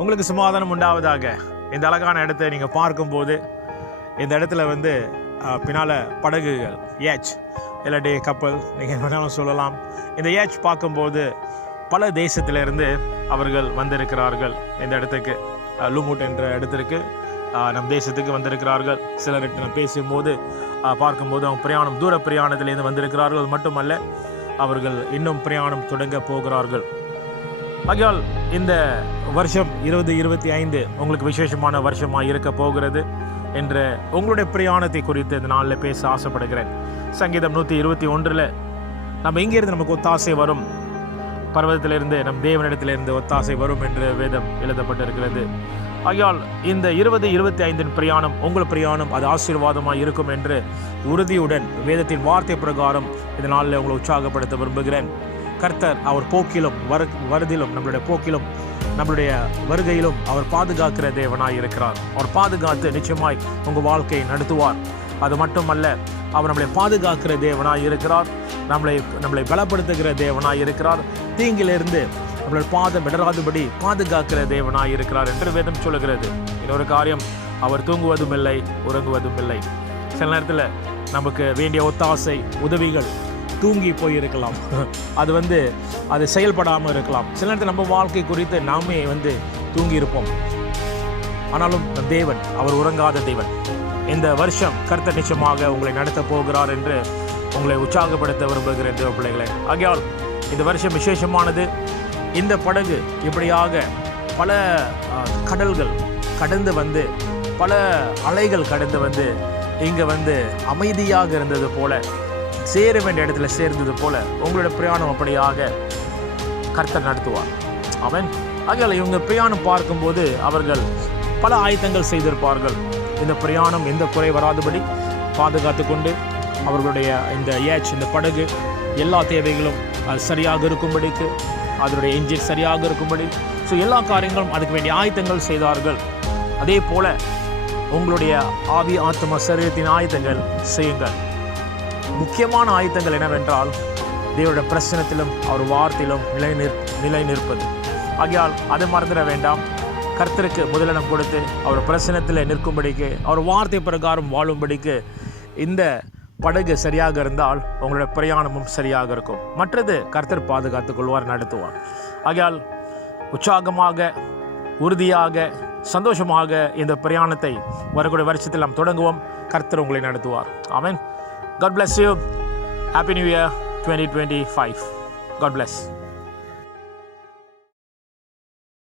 உங்களுக்கு சமாதானம் உண்டாவதாக. இந்த அழகான இடத்தை நீங்கள் பார்க்கும்போது இந்த இடத்துல வந்து பின்னால் படகுகள், ஏச் இல்லாட்டி கப்பல் நீங்கள் வேணாலும் சொல்லலாம். இந்த ஏச் பார்க்கும்போது பல தேசத்திலிருந்து அவர்கள் வந்திருக்கிறார்கள். இந்த இடத்துக்கு லூமூட் என்ற இடத்திற்கு நம் தேசத்துக்கு வந்திருக்கிறார்கள். சிலர்கிட்ட நான் பேசும்போது பார்க்கும்போது அவங்க தூர பிரயாணத்திலேருந்து வந்திருக்கிறார்கள். அது மட்டுமல்ல, அவர்கள் இன்னும் பிரயாணம் தொடங்க போகிறார்கள். ஆகையால் இந்த வருஷம் 2025 உங்களுக்கு விசேஷமான வருஷமாக இருக்க போகிறது என்ற உங்களுடைய பிரயாணத்தை குறித்து இந்த நாளில் பேச ஆசைப்படுகிறேன். சங்கீதம் 121 நம்ம இங்கிருந்து நமக்கு ஒத்தாசை வரும், பர்வதத்திலிருந்து நம் தேவனிடத்திலிருந்து ஒத்தாசை வரும் என்று வேதம் எழுதப்பட்டிருக்கிறது. ஆகையால் இந்த 2025 பிரயாணம் உங்கள் பிரயாணம் அது ஆசீர்வாதமாக இருக்கும் என்று உறுதியுடன் வேதத்தின் வார்த்தை பிரகாரம் இந்த நாளில் உங்களை உற்சாகப்படுத்த விரும்புகிறேன். கர்த்தர் அவர் போக்கிலும் வருதிலும் நம்மளுடைய போக்கிலும் நம்மளுடைய வருகையிலும் அவர் பாதுகாக்கிற தேவனாய் இருக்கிறார். அவர் பாதுகாத்து நிச்சயமாய் உங்கள் வாழ்க்கையை நடத்துவார். அது மட்டுமல்ல, அவர் நம்மளை பாதுகாக்கிற தேவனாய் இருக்கிறார். நம்மளை பலப்படுத்துகிற தேவனாய் இருக்கிறார். தீங்கிலிருந்து நம்மளோட பாதம் இடராதபடி பாதுகாக்கிற தேவனாய் இருக்கிறார் என்று வேதம் சொல்லுகிறது. இன்னொரு காரியம், அவர் தூங்குவதும் இல்லை, உறங்குவதும் இல்லை. சில நேரத்தில் நமக்கு வேண்டிய ஒத்தாசை உதவிகள் தூங்கி போயிருக்கலாம், அது செயல்படாமல் இருக்கலாம். சில நேரத்தில் நம்ம வாழ்க்கை குறித்து நாமே தூங்கி இருப்போம். ஆனாலும் தேவன் அவர் உறங்காத தேவன். இந்த வருஷம் கர்த்தர் நிச்சயமாக உங்களை நடத்த போகிறார் என்று உங்களை உற்சாகப்படுத்த விரும்புகிறேன் தேவ பிள்ளைகளை. ஆகையால் இந்த வருஷம் விசேஷமானது. இந்த படகு இப்படியாக பல கடல்கள் கடந்து வந்து, பல அலைகள் கடந்து இங்கே அமைதியாக இருந்தது போல, சேர வேண்டிய இடத்துல சேர்ந்தது போல உங்களுடைய பிரயாணம் அப்படியாக கர்த்தர் நடத்துவார். அவன் ஆகையால் இவங்க பிரயாணம் பார்க்கும்போது அவர்கள் பல ஆயத்தங்கள் செய்திருப்பார்கள். இந்த பிரயாணம் எந்த குறை வராதபடி பாதுகாத்து கொண்டு அவர்களுடைய இந்த படகு எல்லா தேவைகளும் அது சரியாக இருக்கும்படிக்கு, அதனுடைய என்ஜின் சரியாக இருக்கும்படி, எல்லா காரியங்களும் அதுக்கு வேண்டிய ஆயத்தங்கள் செய்தார்கள். அதே போல உங்களுடைய ஆவி ஆத்ம சரீரத்தின் ஆயத்தங்கள் செய்யுங்கள். முக்கியமான ஆயத்தங்கள் என்னவென்றால் தேவனுடைய பிரசனத்திலும் அவர் வார்த்தையிலும் நிலை நிற்பது. ஆகையால் அதை மறந்துட வேண்டாம். கர்த்தருக்கு முதலிடம் கொடுத்து அவர் பிரசனத்தில் நிற்கும்படிக்கு, அவர் வார்த்தை பிரகாரம் வாழும்படிக்கு இந்த படகு சரியாக இருந்தால் உங்களுடைய பிரயாணமும் சரியாக இருக்கும். மற்றது கர்த்தர் பாதுகாத்துக் கொள்வார், நடத்துவார். ஆகையால் உற்சாகமாக, உறுதியாக, சந்தோஷமாக இந்த பிரயாணத்தை வரக்கூடிய வருஷத்தில் நாம் தொடங்குவோம். கர்த்தர் உங்களை நடத்துவார். ஆமென். God bless you. Happy New Year 2025. God bless.